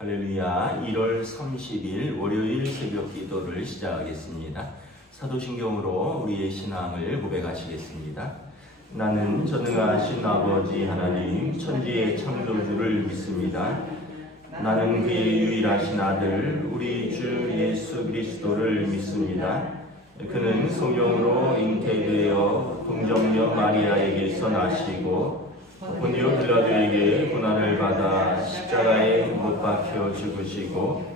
할렐루야. 1월 30일 월요일 새벽 기도를 시작하겠습니다. 사도신경으로 우리의 신앙을 고백하시겠습니다. 나는 전능하신 아버지 하나님 천지의 창조주를 믿습니다. 나는 그의 유일하신 아들 우리 주 예수 그리스도를 믿습니다. 그는 성령으로 잉태되어 동정녀 마리아에게서 나시고 본디오 빌라도에게 고난을 받아 십자가에 못 박혀 죽으시고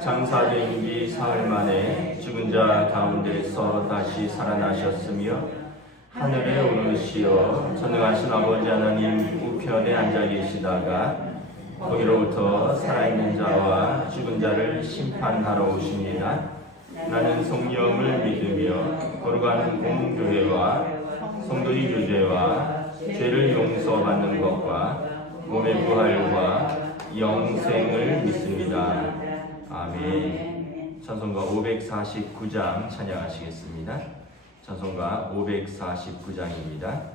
장사된 지 사흘 만에 죽은 자 가운데서 다시 살아나셨으며 하늘에 오르시어 전능하신 아버지 하나님 우편에 앉아 계시다가 거기로부터 살아있는 자와 죽은 자를 심판하러 오십니다. 나는 성령을 믿으며 거룩한 공교회와 성도의 교제와 죄를 용서받는 것과 몸의 부활과 영생을 믿습니다. 아멘. 찬송가 549장 찬양하시겠습니다. 찬송가 549장입니다.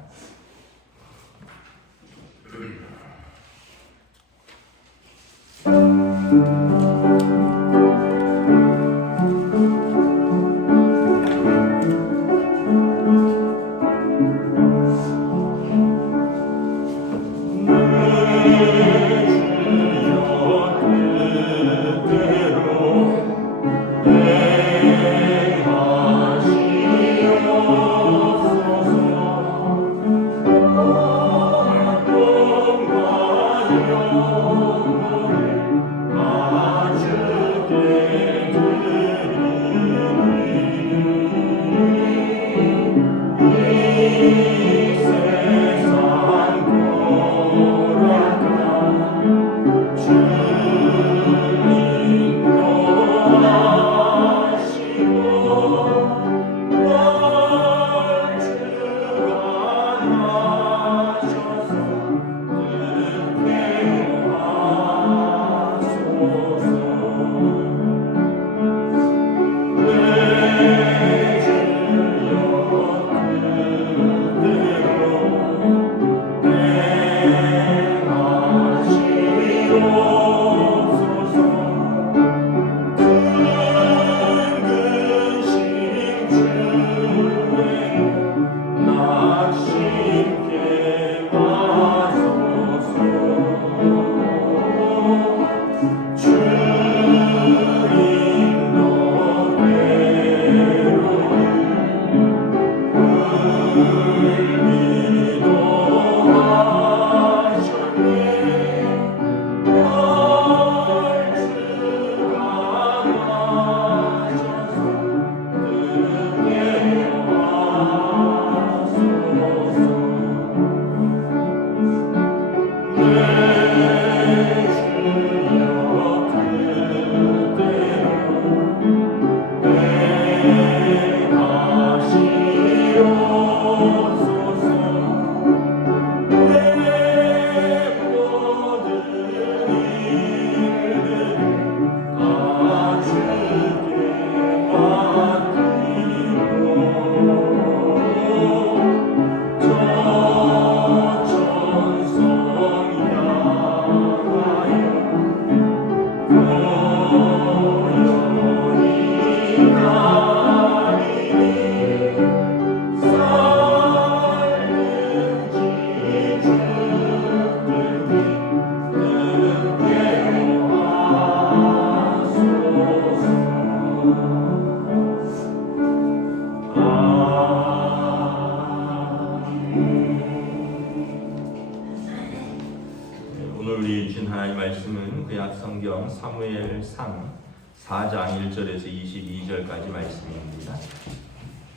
성경 사무엘상 4장 1절에서 22절까지 말씀입니다.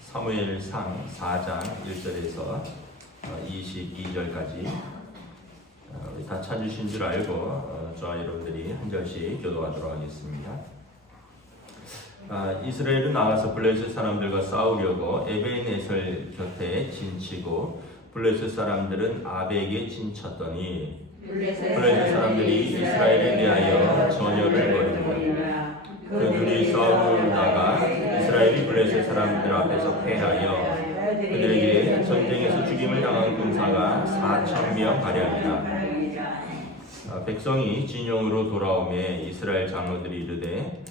사무엘상 4장 1절에서 22절까지 다 찾으신 줄 알고 저와 여러분들이 한 절씩 교도하도록 하겠습니다. 이스라엘은 나가서 블레셋 사람들과 싸우려고 에벤에셀 곁에 진치고 블레셋 사람들은 아벡에 진쳤더니 블레셋 사람들이 이스라엘에 대하여 전열을 벌이고 그들이 싸우다가 이스라엘이 블레셋 사람들 앞에서 패하여 그들에게 전쟁에서 죽임을 당한 군사가 4,000명 가량이라. 백성이 진영으로 돌아오매 이스라엘 장로들이 이르되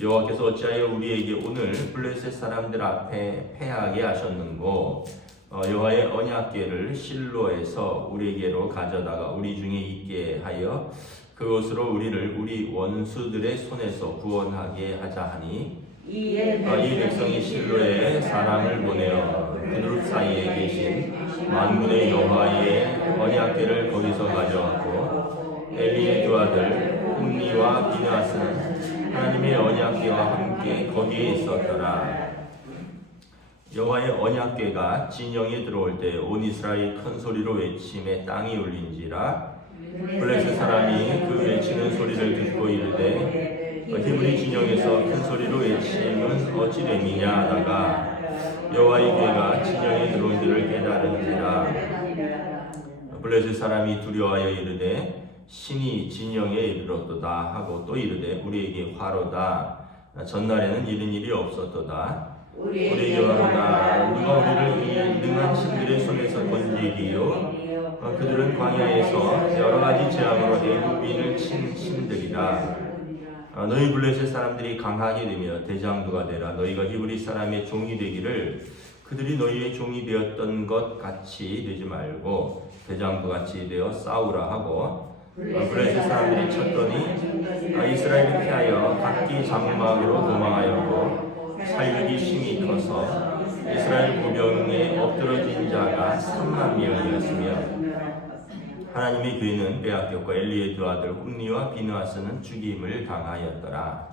여호와께서 어찌하여 우리에게 오늘 블레셋 사람들 앞에 패하게 하셨는고 여호와의 언약궤를 실로에서 우리에게로 가져다가 우리 중에 있게 하여 그것으로 우리를 우리 원수들의 손에서 구원하게 하자 하니 이 백성이 실로에 사람을 보내어 그룹 사이에 계신 만군의 여호와의 언약궤를 거기서 가져왔고 엘리의 두 아들 홈니와 비느하스는 하나님의 언약궤와 함께 거기에 있었더라. 여호와의 언약궤가 진영에 들어올 때 온 이스라엘이 큰 소리로 외침에 땅이 울린지라. 블레셋 사람이 그 외치는 소리를 듣고 이르되 히브리 진영에서 큰 소리로 외침은 어찌 됨이냐 하다가 여호와의 궤가 진영에 들어온 줄을 깨달은지라. 블레셋 사람이 두려워하여 이르되 신이 진영에 이르렀도다 하고 또 이르되 우리에게 화로다. 전날에는 이런 일이 없었도다. 우리에게 화로다. 누가 우리를 이 능한 신들의 손에서 건지리요. 그들은 광야에서 여러 가지 재앙으로 애굽인을 친 신들이라. 너희 블레셋 사람들이 강하게 되며 대장부가 되라. 너희가 히브리 사람의 종이 되기를 그들이 너희의 종이 되었던 것 같이 되지 말고 대장부 같이 되어 싸우라 하고 블레셋 사람들이 쳤더니 이스라엘이 피하여 각기 장막으로 도망하였고 살육이 심히 커서 이스라엘 무병에 엎드러진 자가 3만 명이었으며 하나님의 궤는 빼앗겼고 엘리의 두 아들 홈니와 비느하스는 죽임을 당하였더라.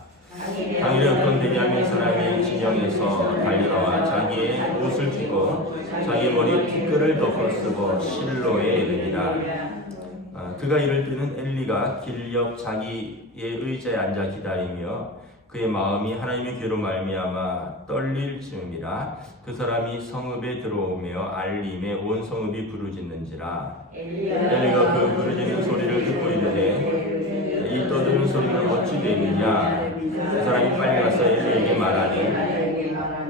당일에 어떤 베냐민 사람이 진영에서 달려나와 자기의 옷을 찢고 자기 머리에 티끌을 덮어 쓰고 실로에 이르니라. 그가 이를 때는 엘리가 길 옆 자기의 의자에 앉아 기다리며 그의 마음이 하나님의 궤로 말미암아 떨릴 즈음이라. 그 사람이 성읍에 들어오며 알림에 온 성읍이 부르짖는지라. 엘리가 그 부르짖는 소리를 듣고 이르되 이 떠드는 소리는 어찌 됨이냐. 그 사람이 빨리 가서 엘리에게 말하니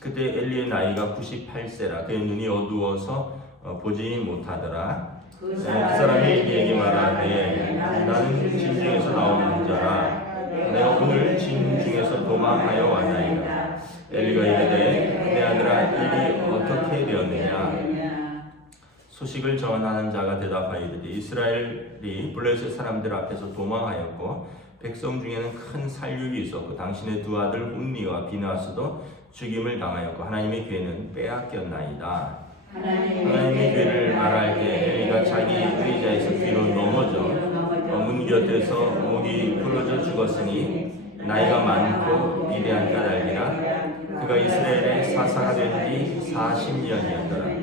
그때 엘리의 나이가 98세라. 그의 눈이 어두워서 보지 못하더라. 그 사람이 엘리에게 말하되 나는 진중에서 나오는 자라. 내가 오늘 진 중에서 도망하여 왔나이다. 엘리가 이르되 내 아들아 일이 어떻게 되었느냐. 소식을 전하는 자가 대답하이르되 이스라엘이 블레셋 사람들 앞에서 도망하였고 백성 중에는 큰 살육이 있었고 당신의 두 아들 홈니와 비느하스도 죽임을 당하였고 하나님의 궤는 빼앗겼나이다. 하나님의 궤를 말할 때 엘리가 자기 의자에서 뒤로 넘어져 문 곁에서 목이 부러져 죽었으니 나이가 많고 비대한 까닭이라. 그가 이스라엘의 사사가 된 지 40년이었더라.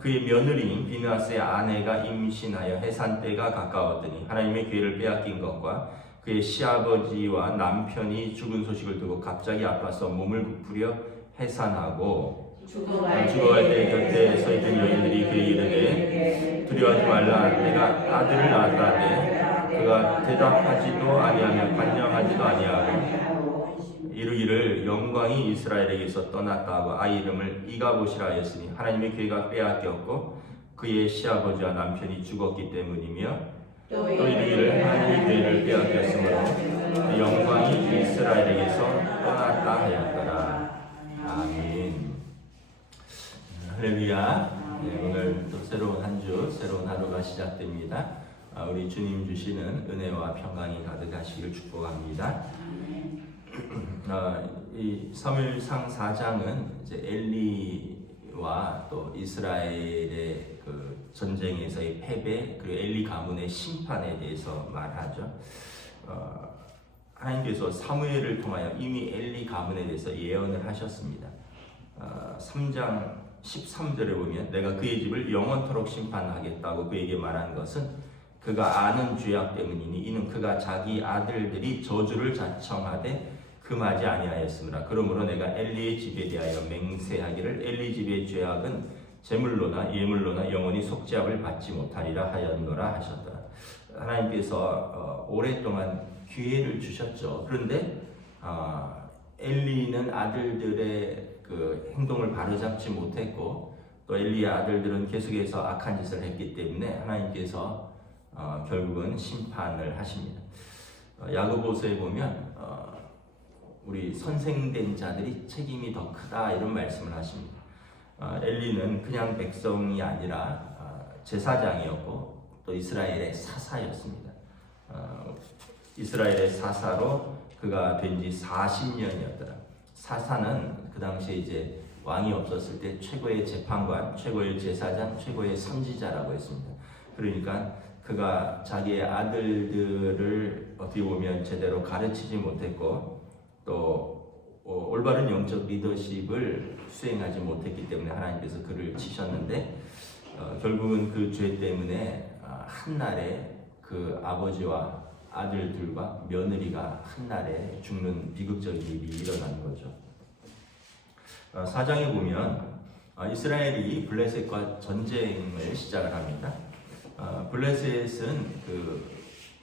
그의 며느리인 비느하스의 아내가 임신하여 해산 때가 가까웠더니 하나님의 궤를 빼앗긴 것과 그의 시아버지와 남편이 죽은 소식을 듣고 갑자기 아파서 몸을 부풀려 해산하고 죽어갈 때 곁에 서 있던 여인들이 그에게 이르되 두려워하지 말라. 내가 아들을 낳았다 하되 그가 대답하지도 아니하며 관념하지도 아니하고 이르기를 영광이 이스라엘에게서 떠났다 하고 아이 이름을 이가봇이라 하였으니 하나님의 궤가 빼앗겼고 그의 시아버지와 남편이 죽었기 때문이며 또 이르기를 하나님의 궤를 빼앗겼으므로 영광이 이스라엘에게서 떠났다 하였더라. 아멘. 할렐루야. 오늘 또 새로운 한 주, 새로운 하루가 시작됩니다. 우리 주님 주시는 은혜와 평강이 가득하시길 축복합니다. 이 사무엘상 4장은 이제 엘리와 또 이스라엘의 그 전쟁에서의 패배 그리고 엘리 가문의 심판에 대해서 말하죠. 하나님께서 사무엘을 통하여 이미 엘리 가문에 대해서 예언을 하셨습니다. 3장 13절에 보면 내가 그의 집을 영원토록 심판하겠다고 그에게 말한 것은 그가 아는 죄악 때문이니 이는 그가 자기 아들들이 저주를 자청하되 금하지 아니하였으므라. 그러므로 내가 엘리의 집에 대하여 맹세하기를 엘리 집의 죄악은 제물로나 예물로나 영원히 속죄함을 받지 못하리라 하였노라 하셨더라. 하나님께서 오랫동안 기회를 주셨죠. 그런데 엘리는 아들들의 그 행동을 바로잡지 못했고 또 엘리의 아들들은 계속해서 악한 짓을 했기 때문에 하나님께서 결국은 심판을 하십니다. 야고보서에 보면 우리 선생된 자들이 책임이 더 크다 이런 말씀을 하십니다. 엘리는 그냥 백성이 아니라 제사장이었고 또 이스라엘의 사사였습니다. 이스라엘의 사사로 그가 된 지 40년이었더라. 사사는 그 당시에 이제 왕이 없었을 때 최고의 재판관, 최고의 제사장, 최고의 선지자라고 했습니다. 그러니까 그가 자기의 아들들을 어떻게 보면 제대로 가르치지 못했고 또 올바른 영적 리더십을 수행하지 못했기 때문에 하나님께서 그를 치셨는데 결국은 그 죄 때문에 한날에 그 아버지와 아들들과 며느리가 한날에 죽는 비극적인 일이 일어난 거죠. 4장에 보면 이스라엘이 블레셋과 전쟁을 시작을 합니다. 블레셋은 그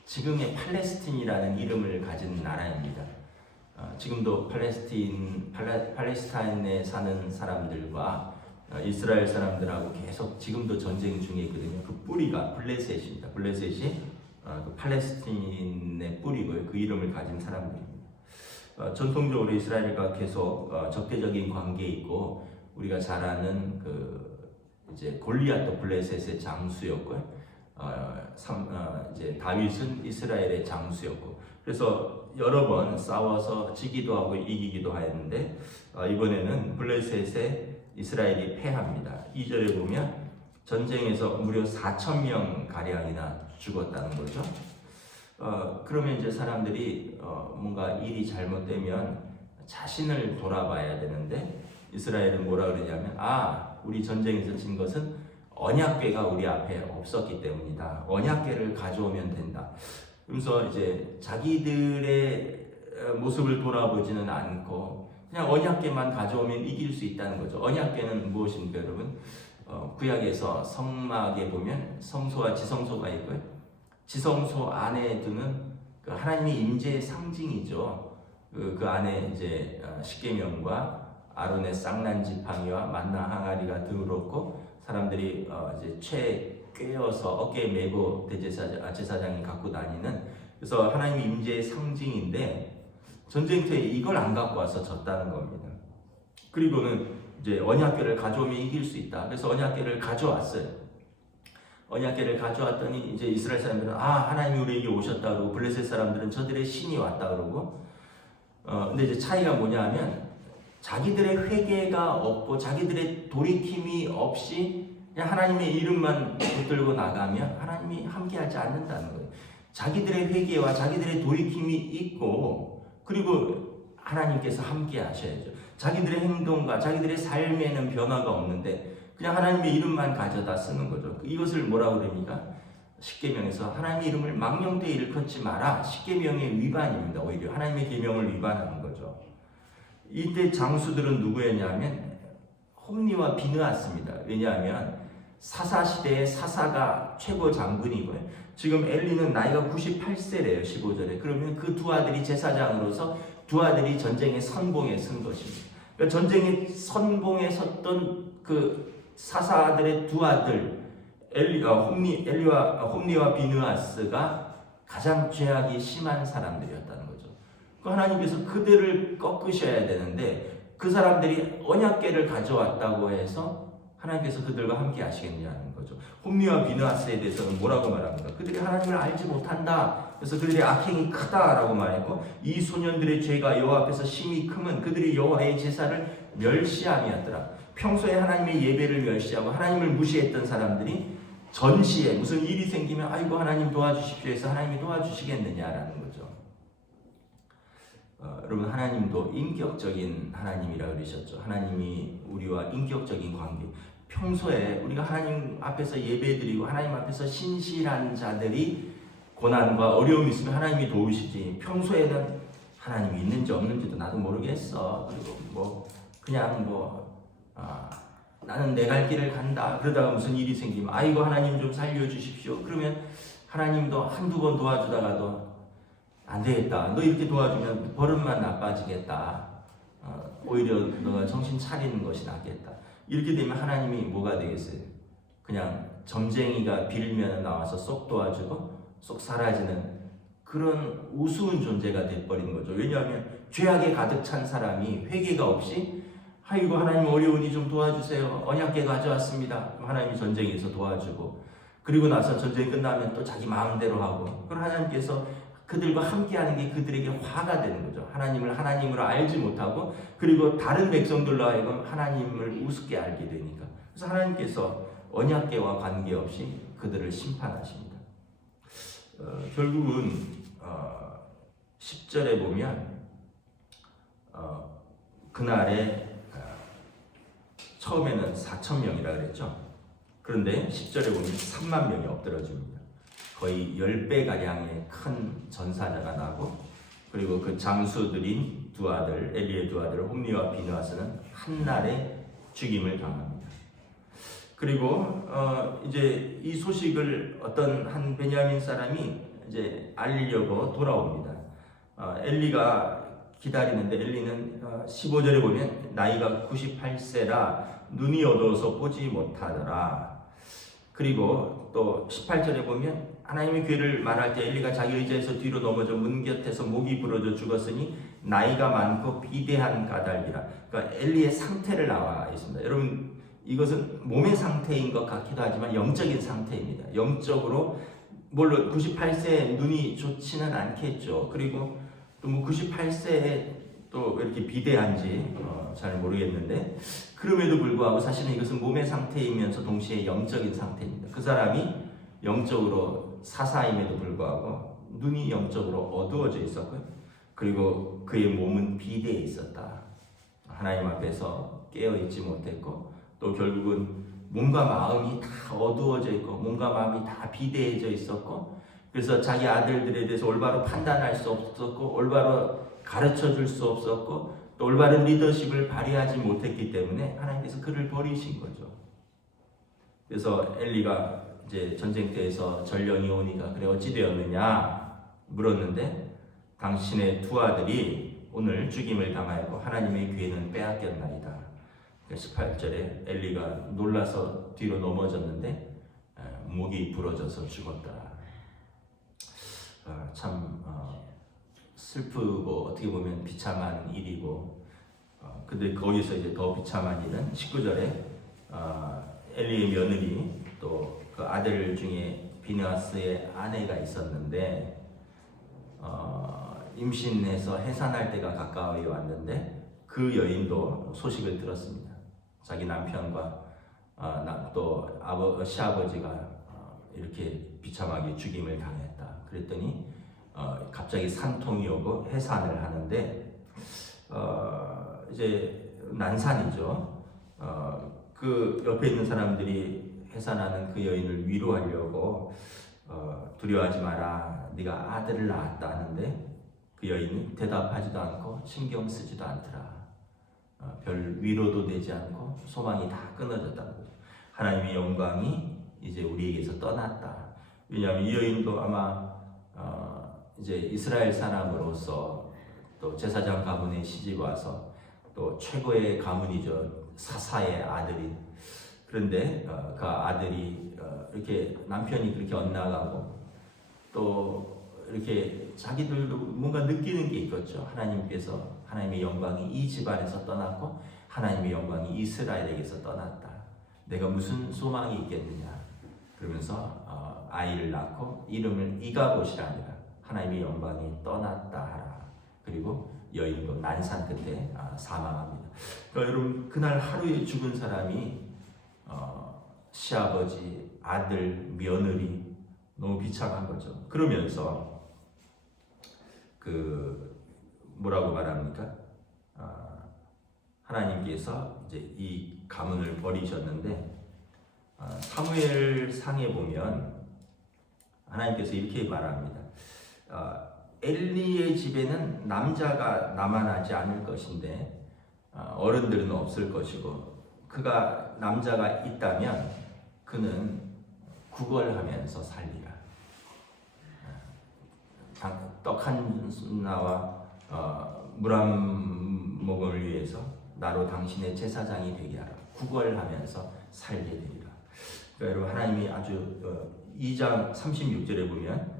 지금의 팔레스틴이라는 이름을 가진 나라입니다. 지금도 팔레스타인에 사는 사람들과 이스라엘 사람들하고 계속 지금도 전쟁 중에 있거든요. 그 뿌리가 블레셋입니다. 블레셋이 그 팔레스틴의 뿌리고요. 그 이름을 가진 사람들입니다. 전통적으로 이스라엘과 계속 적대적인 관계에 있고 우리가 잘 아는 그 이제 골리앗도 블레셋의 장수였고요. 이제 다윗은 이스라엘의 장수였고 그래서 여러 번 싸워서 지기도 하고 이기기도 하였는데 이번에는 블레셋에 이스라엘이 패합니다. 2절에 보면 전쟁에서 무려 4,000명 가량이나 죽었다는 거죠. 그러면 이제 사람들이 뭔가 일이 잘못되면 자신을 돌아봐야 되는데 이스라엘은 뭐라 그러냐면 우리 전쟁에서 진 것은 언약궤가 우리 앞에 없었기 때문이다. 언약궤를 가져오면 된다. 그래서 이제 자기들의 모습을 돌아보지는 않고 그냥 언약궤만 가져오면 이길 수 있다는 거죠. 언약궤는 무엇입니까, 여러분? 구약에서 성막에 보면 성소와 지성소가 있고요. 지성소 안에 두는 그 하나님의 임재의 상징이죠. 그 안에 이제 십계명과 아론의 쌍난 지팡이와 만나 항아리가 들었고 사람들이 이제 채 꿰어서 어깨에 메고 제사장이 갖고 다니는 그래서 하나님의 임재의 상징인데 전쟁터에 이걸 안 갖고 와서 졌다는 겁니다. 그리고는 이제 언약궤를 가져오면 이길 수 있다. 그래서 언약궤를 가져왔어요. 언약궤를 가져왔더니 이제 이스라엘 사람들은 하나님이 우리에게 오셨다 그러고 블레셋 사람들은 저들의 신이 왔다 그러고 근데 이제 차이가 뭐냐면 자기들의 회개가 없고 자기들의 돌이킴이 없이 그냥 하나님의 이름만 붙들고 나가면 하나님이 함께하지 않는다는 거예요. 자기들의 회개와 자기들의 돌이킴이 있고 그리고 하나님께서 함께 하셔야죠. 자기들의 행동과 자기들의 삶에는 변화가 없는데 그냥 하나님의 이름만 가져다 쓰는 거죠. 이것을 뭐라고 그럽니까? 십계명에서 하나님의 이름을 망령되이 일컫지 마라. 십계명의 위반입니다. 오히려 하나님의 계명을 위반하는 거죠. 이때 장수들은 누구였냐면 홈리와 비느하스입니다. 왜냐하면 사사 시대의 사사가 최고 장군이고요. 지금 엘리는 나이가 98세래요. 15절에. 그러면 그 두 아들이 제사장으로서 두 아들이 전쟁의 선봉에 선 것입니다. 그러니까 전쟁의 선봉에 섰던 그 사사들의 두 아들 홈리와 비느하스가 가장 죄악이 심한 사람들이었다는 거죠. 하나님께서 그들을 꺾으셔야 되는데 그 사람들이 언약궤를 가져왔다고 해서 하나님께서 그들과 함께 하시겠냐는 거죠. 홈리와 비느하스에 대해서는 뭐라고 말합니까? 그들이 하나님을 알지 못한다. 그래서 그들의 악행이 크다라고 말했고 이 소년들의 죄가 여호와 앞에서 심히 크면 그들이 여호와의 제사를 멸시함이었더라. 평소에 하나님의 예배를 멸시하고 하나님을 무시했던 사람들이 전시에 무슨 일이 생기면 아이고 하나님 도와주십시오 해서 하나님이 도와주시겠느냐라는 거죠. 여러분 하나님도 인격적인 하나님이라 그러셨죠. 하나님이 우리와 인격적인 관계. 평소에 우리가 하나님 앞에서 예배드리고 하나님 앞에서 신실한 자들이 고난과 어려움이 있으면 하나님이 도우시지. 평소에는 하나님이 있는지 없는지도 나도 모르겠어. 그리고 그냥 나는 내 갈 길을 간다. 그러다가 무슨 일이 생기면 아이고 하나님 좀 살려주십시오. 그러면 하나님도 한두 번 도와주다가도 안 되겠다. 너 이렇게 도와주면 버릇만 나빠지겠다. 오히려 너가 정신 차리는 것이 낫겠다. 이렇게 되면 하나님이 뭐가 되겠어요? 그냥 점쟁이가 빌면 나와서 쏙 도와주고 쏙 사라지는 그런 우스운 존재가 돼버린 거죠. 왜냐하면 죄악에 가득 찬 사람이 회개가 없이 아이고 하나님 어려우니 좀 도와주세요. 언약궤 가져왔습니다. 하나님이 전쟁에서 도와주고 그리고 나서 전쟁이 끝나면 또 자기 마음대로 하고 그럼 하나님께서 그들과 함께하는 게 그들에게 화가 되는 거죠. 하나님을 하나님으로 알지 못하고 그리고 다른 백성들로 하여금 하나님을 우습게 알게 되니까. 그래서 하나님께서 언약궤와 관계없이 그들을 심판하십니다. 결국은 10절에 보면 그날에 처음에는 4,000명이라 그랬죠. 그런데 10절에 보면 3만 명이 엎드러집니다. 거의 10배가량의 큰 전사자가 나고 그리고 그 장수들인 두 아들 엘리의 두 아들 홈리와 비느하스는 한날에 죽임을 당합니다. 그리고 이제 이 소식을 어떤 한 베냐민 사람이 이제 알리려고 돌아옵니다. 엘리가 기다리는데 엘리는 15절에 보면 나이가 98세라 눈이 어두워서 보지 못하더라. 그리고 또 18절에 보면 하나님의 괴를 말할 때 엘리가 자기 의자에서 뒤로 넘어져 문 곁에서 목이 부러져 죽었으니 나이가 많고 비대한 까닭이라. 그러니까 엘리의 상태를 나와 있습니다. 여러분 이것은 몸의 상태인 것 같기도 하지만 영적인 상태입니다. 영적으로 물론 98세에 눈이 좋지는 않겠죠. 그리고 또 뭐 98세에 또 왜 이렇게 비대한지 잘 모르겠는데 그럼에도 불구하고 사실은 이것은 몸의 상태이면서 동시에 영적인 상태입니다. 그 사람이 영적으로 사사임에도 불구하고 눈이 영적으로 어두워져 있었고요. 그리고 그의 몸은 비대해 있었다. 하나님 앞에서 깨어있지 못했고 또 결국은 몸과 마음이 다 어두워져 있고 몸과 마음이 다 비대해져 있었고 그래서 자기 아들들에 대해서 올바로 판단할 수 없었고 올바로 가르쳐 줄 수 없었고 또 올바른 리더십을 발휘하지 못했기 때문에 하나님께서 그를 버리신 거죠. 그래서 엘리가 이제 전쟁터에서 전령이 오니까 그래 어찌 되었느냐 물었는데 당신의 두 아들이 오늘 죽임을 당하였고 하나님의 귀에는 빼앗겼나이다. 18절에 엘리가 놀라서 뒤로 넘어졌는데 목이 부러져서 죽었다. 참 슬프고 어떻게 보면 비참한 일이고 근데 거기서 이제 더 비참한 일은 19절에 엘리의 며느리 또 그 아들 중에 비느하스의 아내가 있었는데 임신해서 해산할 때가 가까이 왔는데 그 여인도 소식을 들었습니다. 자기 남편과 또 시아버지가 이렇게 비참하게 죽임을 당했다. 그랬더니 갑자기 산통이 오고 해산을 하는데 이제 난산이죠. 그 옆에 있는 사람들이 해산하는 그 여인을 위로하려고 두려워하지 마라. 네가 아들을 낳았다 하는데 그 여인이 대답하지도 않고 신경 쓰지도 않더라. 별 위로도 되지 않고 소망이 다 끊어졌다는 거죠. 하나님의 영광이 이제 우리에게서 떠났다. 왜냐하면 이 여인도 아마 이제 이스라엘 사람으로서 또 제사장 가문에 시집 와서 또 최고의 가문이죠. 사사의 아들이. 그런데 그 아들이 이렇게 남편이 그렇게 엇나가고 또 이렇게 자기들도 뭔가 느끼는 게 있겠죠. 하나님께서 하나님의 영광이 이 집안에서 떠났고 하나님의 영광이 이스라엘에게서 떠났다. 내가 무슨 소망이 있겠느냐. 그러면서 아이를 낳고 이름을 이가봇이라 아니라 하나님의 영광이 떠났다 하라. 그리고 여인도 난산 끝에 사망합니다. 그러니까 여러분 그날 하루에 죽은 사람이 시아버지, 아들, 며느리 너무 비참한 거죠. 그러면서 그 뭐라고 말합니까? 하나님께서 이제 이 가문을 버리셨는데 사무엘 상에 보면 하나님께서 이렇게 말합니다. 엘리의 집에는 남자가 남아나지 않을 것인데 어른들은 없을 것이고 그가 남자가 있다면 그는 구걸하면서 살리라. 떡 한 나와 물 한 모금을 위해서 나로 당신의 제사장이 되게 하라. 구걸하면서 살게 되리라. 그러니까 여러분 하나님이 아주 2장 36절에 보면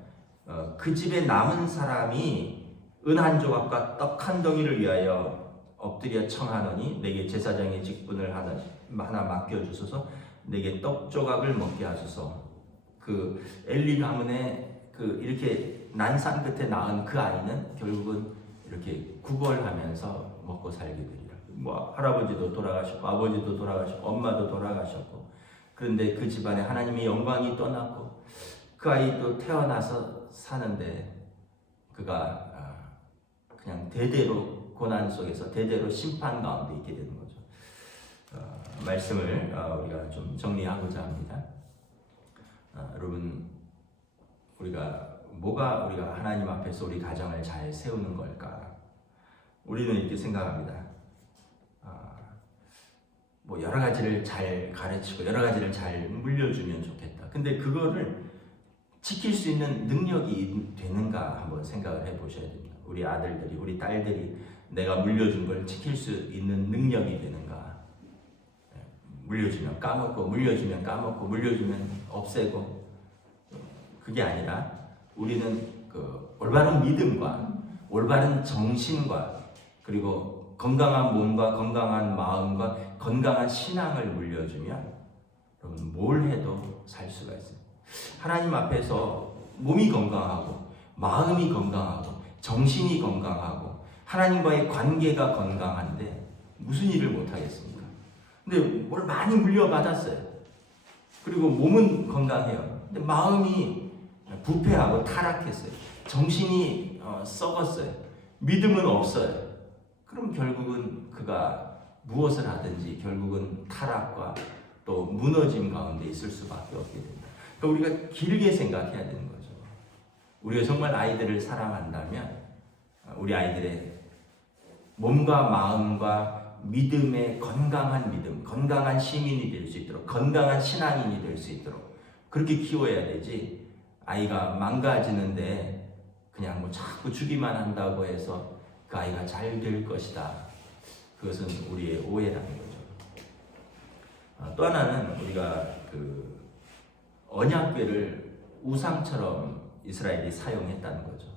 그 집에 남은 사람이 은 한 조각과 떡 한 덩이를 위하여 엎드려 청하노니 내게 제사장의 직분을 하나 맡겨주소서. 내게 떡 조각을 먹게 하소서. 그 엘리 가문에 그 이렇게 난산 끝에 낳은 그 아이는 결국은 이렇게 구걸하면서 먹고 살게 되리라. 뭐 할아버지도 돌아가셨고 아버지도 돌아가셨고 엄마도 돌아가셨고, 그런데 그 집안에 하나님의 영광이 떠났고 그 아이도 태어나서 사는데 그가 그냥 대대로 고난 속에서 대대로 심판 가운데 있게 되는 거죠. 말씀을 우리가 좀 정리하고자 합니다. 여러분, 우리가 하나님 앞에서 우리 가정을 잘 세우는 걸까? 우리는 이렇게 생각합니다. 뭐 여러 가지를 잘 가르치고 여러 가지를 잘 물려주면 좋겠다. 근데 그거를 지킬 수 있는 능력이 되는가 한번 생각을 해보셔야 됩니다. 우리 아들들이, 우리 딸들이 내가 물려준 걸 지킬 수 있는 능력이 되는가? 물려주면 까먹고, 물려주면 까먹고, 물려주면 없애고. 그게 아니라 우리는 그 올바른 믿음과 올바른 정신과 그리고 건강한 몸과 건강한 마음과 건강한 신앙을 물려주면 여러분 뭘 해도 살 수가 있어요. 하나님 앞에서 몸이 건강하고 마음이 건강하고 정신이 건강하고 하나님과의 관계가 건강한데 무슨 일을 못하겠습니까? 근데 뭘 많이 물려받았어요. 그리고 몸은 건강해요. 근데 마음이 부패하고 타락했어요. 정신이 썩었어요. 믿음은 없어요. 그럼 결국은 그가 무엇을 하든지 결국은 타락과 또 무너짐 가운데 있을 수밖에 없게 됩니다. 그러니까 우리가 길게 생각해야 되는 거죠. 우리가 정말 아이들을 사랑한다면 우리 아이들의 몸과 마음과 믿음의 건강한 믿음, 건강한 시민이 될 수 있도록, 건강한 신앙인이 될 수 있도록 그렇게 키워야 되지, 아이가 망가지는데 그냥 뭐 자꾸 주기만 한다고 해서 그 아이가 잘 될 것이다. 그것은 우리의 오해라는 거죠. 또 하나는 우리가 그 언약궤를 우상처럼 이스라엘이 사용했다는 거죠.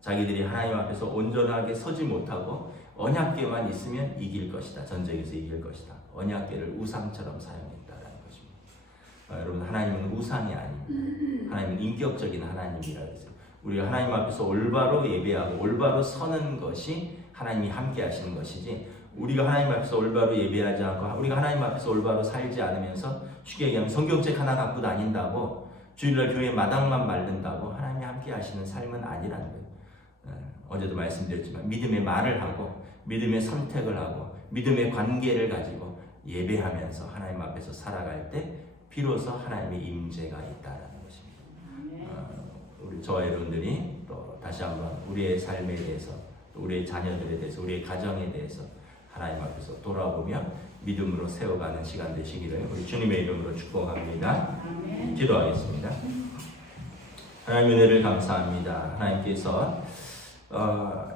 자기들이 하나님 앞에서 온전하게 서지 못하고 언약궤만 있으면 이길 것이다. 전쟁에서 이길 것이다. 언약궤를 우상처럼 사용했다라는 것입니다. 여러분, 하나님은 우상이 아닙니다. 하나님은 인격적인 하나님이라고 했어요. 우리가 하나님 앞에서 올바로 예배하고 올바로 서는 것이 하나님이 함께 하시는 것이지, 우리가 하나님 앞에서 올바로 예배하지 않고 우리가 하나님 앞에서 올바로 살지 않으면서 쉽게 얘기하면 성경책 하나 갖고 다닌다고 주일날 교회 마당만 마른다고 하나님이 함께 하시는 삶은 아니라는 거예요. 어제도 말씀드렸지만 믿음의 말을 하고 믿음의 선택을 하고 믿음의 관계를 가지고 예배하면서 하나님 앞에서 살아갈 때 비로소 하나님의 임재가 있다라는 것입니다. 우리 저와 여러분들이 또 다시 한번 우리의 삶에 대해서, 또 우리의 자녀들에 대해서, 우리의 가정에 대해서 하나님 앞에서 돌아보며 믿음으로 세워가는 시간 되시기를 우리 주님의 이름으로 축복합니다. 기도하겠습니다. 하나님 은혜를 감사합니다. 하나님께서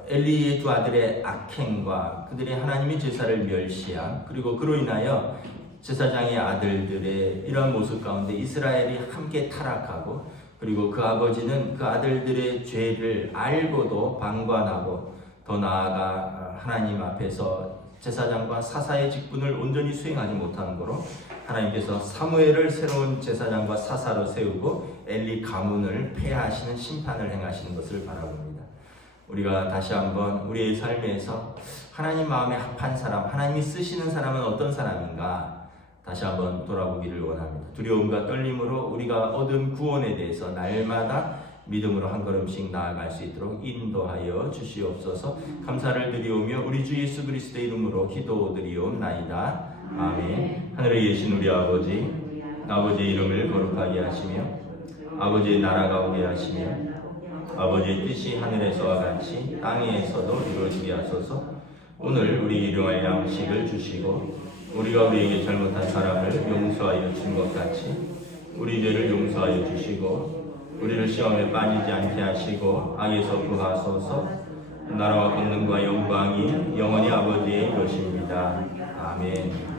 엘리의 두 아들의 악행과 그들의 하나님의 제사를 멸시함, 그리고 그로 인하여 제사장의 아들들의 이런 모습 가운데 이스라엘이 함께 타락하고, 그리고 그 아버지는 그 아들들의 죄를 알고도 방관하고 더 나아가 하나님 앞에서 제사장과 사사의 직분을 온전히 수행하지 못하는 거로 하나님께서 사무엘을 새로운 제사장과 사사로 세우고 엘리 가문을 폐하시는 심판을 행하시는 것을 바라봅니다. 우리가 다시 한번 우리의 삶에서 하나님 마음에 합한 사람, 하나님이 쓰시는 사람은 어떤 사람인가 다시 한번 돌아보기를 원합니다. 두려움과 떨림으로 우리가 얻은 구원에 대해서 날마다 믿음으로 한 걸음씩 나아갈 수 있도록 인도하여 주시옵소서. 감사를 드리오며 우리 주 예수 그리스도의 이름으로 기도드리옵나이다. 아멘. 하늘에 계신 우리 아버지의 이름을 거룩하게 하시며 아버지의 나라가 오게 하시며 아버지의 뜻이 하늘에서와 같이 땅에서도 이루어지게 하소서. 오늘 우리 일용할 양식을 주시고 우리가 우리에게 잘못한 사람을 용서하여 준 것 같이 우리 죄를 용서하여 주시고 우리를 시험에 빠지지 않게 하시고 악에서 구하소서. 나라와 권능과 영광이 영원히 아버지의 것입니다. 아멘.